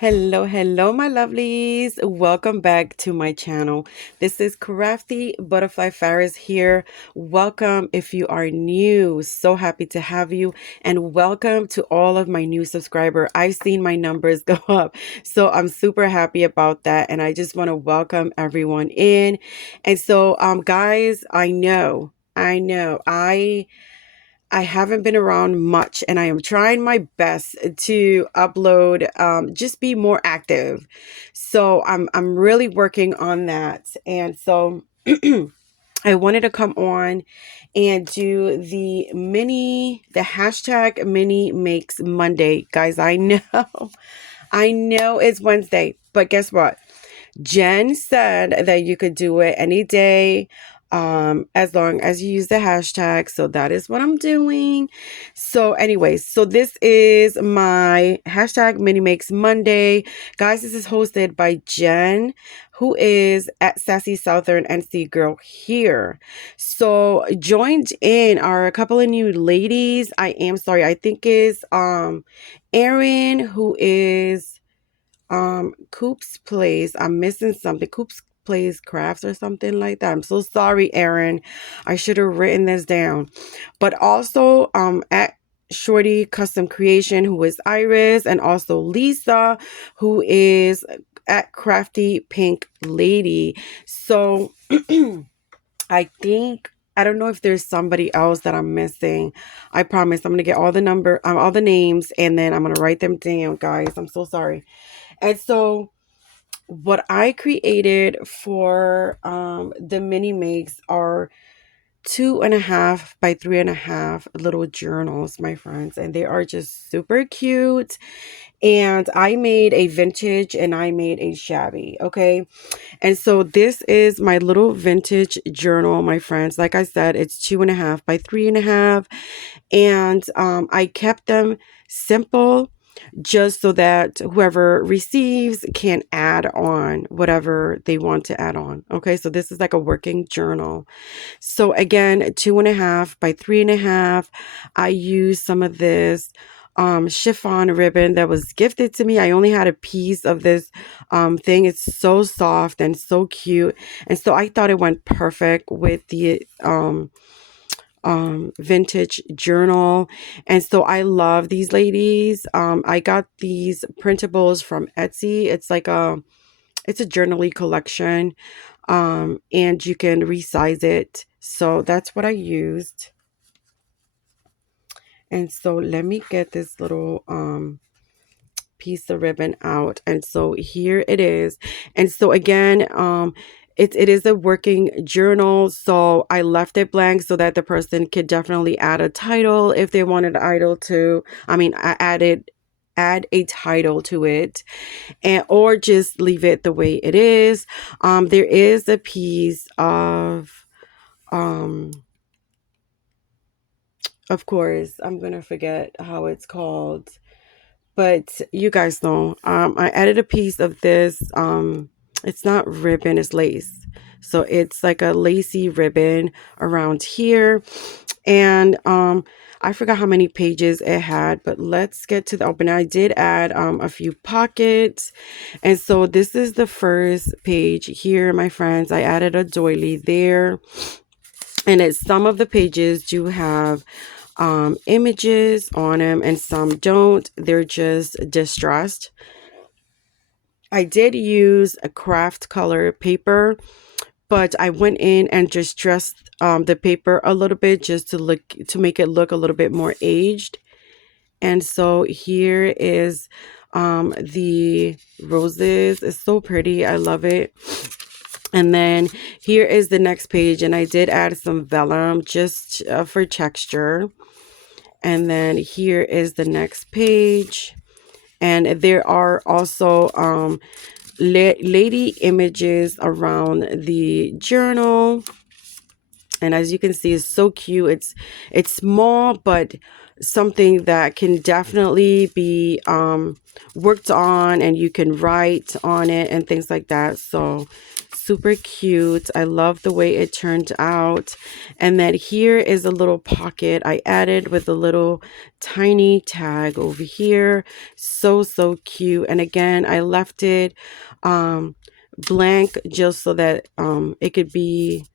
Hello, my lovelies. Welcome back to my channel. This is Crafty Butterfly Faris here. Welcome if you are new. So happy to have you, and welcome to all of my new subscribers. I've seen my numbers go up, so I'm super happy about that, and I just want to welcome everyone in. And so, guys, I haven't been around much, and I am trying my best to upload, just be more active. So I'm really working on that. And so I wanted to come on and do the hashtag mini makes Monday. Guys, I know, I know it's Wednesday, but guess what? Jen said that you could do it any day, as long as you use the hashtag. So that is what I'm doing. So anyways, so this is my hashtag mini makes Monday. Guys, this is hosted by Jen, who is at Sassy Southern NC Girl here. So joined in are a couple of new ladies. I think is Erin, who is Coop's Place. I'm missing something. Coop's Place Crafts or something like that. I'm so sorry, Erin. I should have written this down. But also at Shorty Custom Creation, who is Iris, and also Lisa, who is at Crafty Pink Lady. So I don't know if there's somebody else that I'm missing. I promise I'm gonna get all the names, and then I'm gonna write them down, guys. I'm so sorry. And so what I created for the mini makes are 2.5 by 3.5 little journals, my friends, and they are just super cute. And I made a vintage and I made a shabby. Okay. And so this is my little vintage journal, my friends. Like I said, it's 2.5 by 3.5. And I kept them simple, just so that whoever receives can add on whatever they want to add on. Okay, so this is like a working journal. So again, 2.5 by 3.5. I used some of this chiffon ribbon that was gifted to me. I only had a piece of this thing. It's so soft and so cute, and so I thought it went perfect with the vintage journal. And so I love these ladies. I got these printables from Etsy. It's a journaly collection, and you can resize it. So that's what I used. And so let me get this little piece of ribbon out. And so here it is. And so again, it is a working journal, so I left it blank so that the person could definitely add a title if they wanted I add a title to it, and or just leave it the way it is. There is a piece of course, I'm gonna forget how it's called, but you guys know. I added a piece of this. It's not ribbon, it's lace. So it's like a lacy ribbon around here. And I forgot how many pages it had, but let's get to the open. I did add a few pockets. And so this is the first page here, my friends. I added a doily there. And some of the pages do have images on them, and some don't. They're just distressed. I did use a craft color paper, but I went in and just dressed the paper a little bit just to make it look a little bit more aged. And so here is the roses. It's so pretty. I love it. And then here is the next page, and I did add some vellum just for texture. And then here is the next page, and there are also lady images around the journal. And as you can see, it's so cute. It's small, but something that can definitely be worked on, and you can write on it and things like that. So super cute. I love the way it turned out. And then here is a little pocket I added with a little tiny tag over here. So cute. And again, I left it blank just so that it could be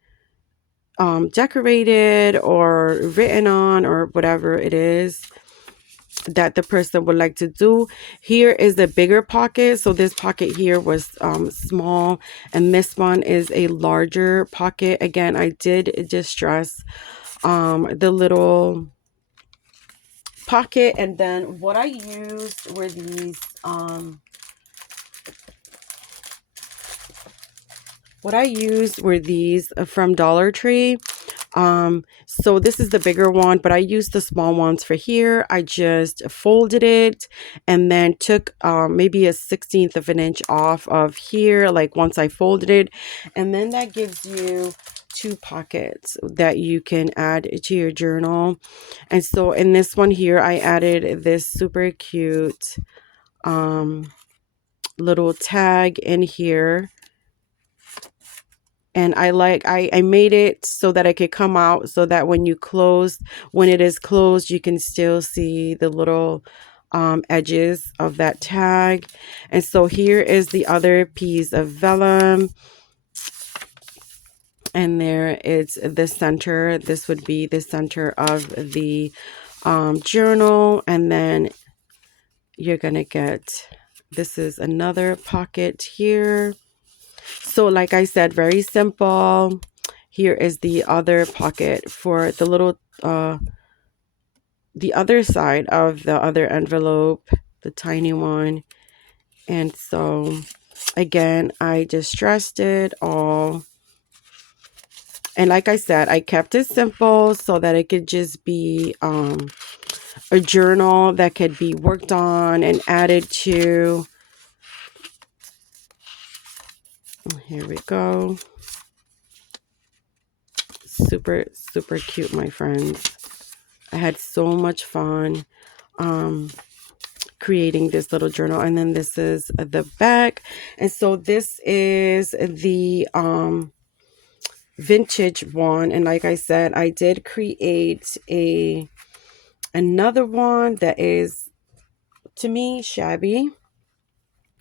decorated or written on, or whatever it is that the person would like to do. Here is the bigger pocket. So this pocket here was small, and this one is a larger pocket. Again, I did distress the little pocket. And then what I used were these from Dollar Tree. So this is the bigger one, but I used the small ones for here. I just folded it and then took maybe a 1/16 of an inch off of here, like once I folded it. And then that gives you 2 pockets that you can add to your journal. And so in this one here, I added this super cute little tag in here. And I made it so that it could come out, so that when it is closed, you can still see the little edges of that tag. And so here is the other piece of vellum. And there is the center. This would be the center of the journal. And then you're going to get, this is another pocket here. So like I said, very simple. Here is the other pocket for the little, the other side of the other envelope, the tiny one. And so again, I distressed it all. And like I said, I kept it simple so that it could just be a journal that could be worked on and added to. Here we go. Super cute, my friends. I had so much fun creating this little journal. And then this is the back. And so this is the vintage one. And like I said, I did create another one that is, to me, shabby.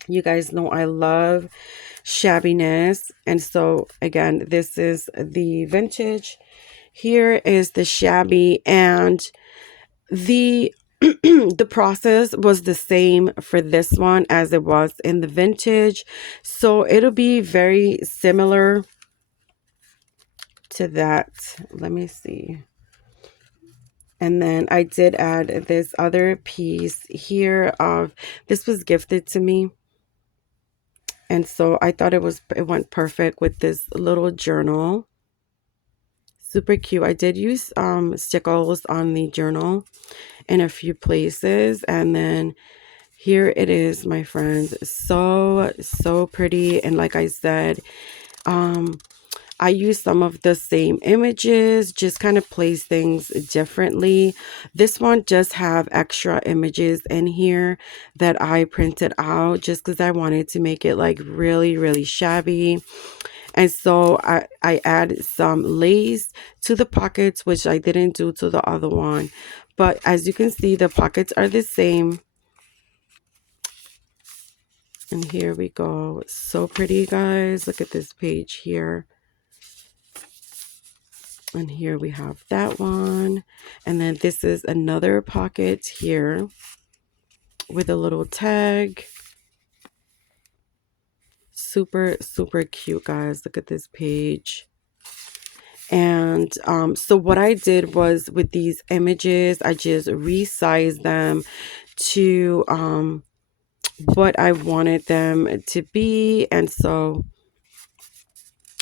You guys know I love shabbiness. And so again, this is the vintage. Here is the shabby, and the the process was the same for this one as it was in the vintage. So it'll be very similar to that. Let me see. And then I did add this other piece here of, this was gifted to me. And so I thought it went perfect with this little journal. Super cute. I did use stickles on the journal in a few places. And then here it is, my friends. So pretty. And like I said, I use some of the same images, just kind of place things differently. This one does have extra images in here that I printed out just because I wanted to make it like really shabby. And so I add some lace to the pockets, which I didn't do to the other one. But as you can see, the pockets are the same. And here we go. So pretty, guys. Look at this page here. And here we have that one. And then this is another pocket here with a little tag. Super cute, guys. Look at this page. And so what I did was, with these images, I just resized them to what I wanted them to be. And so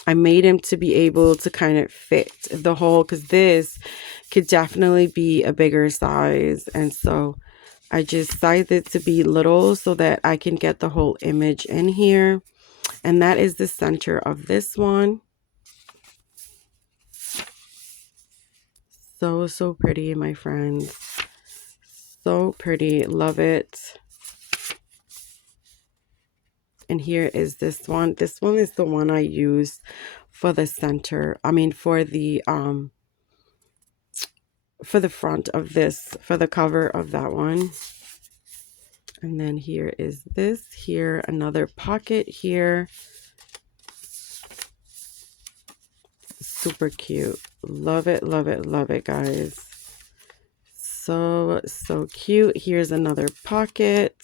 I made him to be able to kind of fit the whole, because this could definitely be a bigger size. And so I just sized it to be little so that I can get the whole image in here. And that is the center of this one. So pretty, my friends. So pretty. Love it. And here is this one. This one is the one I used for the center. I mean, for the front of this, for the cover of that one. And then here is this. Here, another pocket here. Super cute. Love it, love it, love it, guys. So cute. Here's another pocket.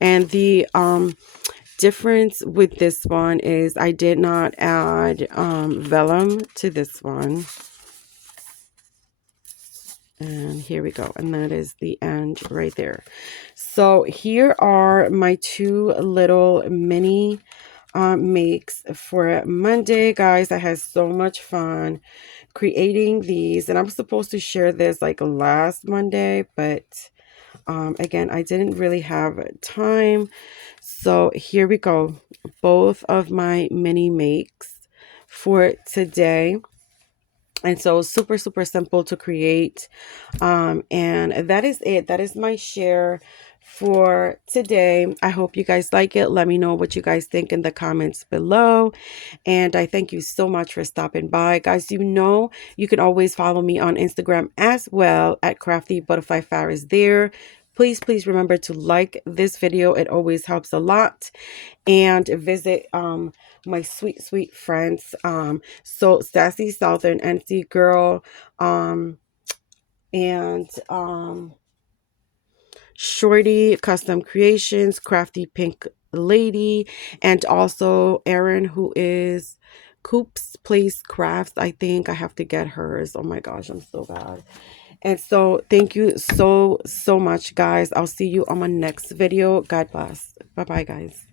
And the difference with this one is I did not add vellum to this one. And here we go. And that is the end right there. So here are my two little mini makes for Monday, guys. I had so much fun creating these, and I'm supposed to share this like last Monday, but again, I didn't really have time. So here we go. Both of my mini makes for today. And so super simple to create. And that is it. That is my share for today. I hope you guys like it. Let me know what you guys think in the comments below. And I thank you so much for stopping by. Guys, you know you can always follow me on Instagram as well at Crafty Butterfly Faris there. Please remember to like this video. It always helps a lot. And visit my sweet friends, so Sassy Southern NC Girl, and Shorty Custom Creations, Crafty Pink Lady, and also Erin, who is Coop's Place Crafts. I think I have to get hers. Oh my gosh, I'm so bad. And so thank you so much, guys. I'll see you on my next video. God bless. Bye bye, guys.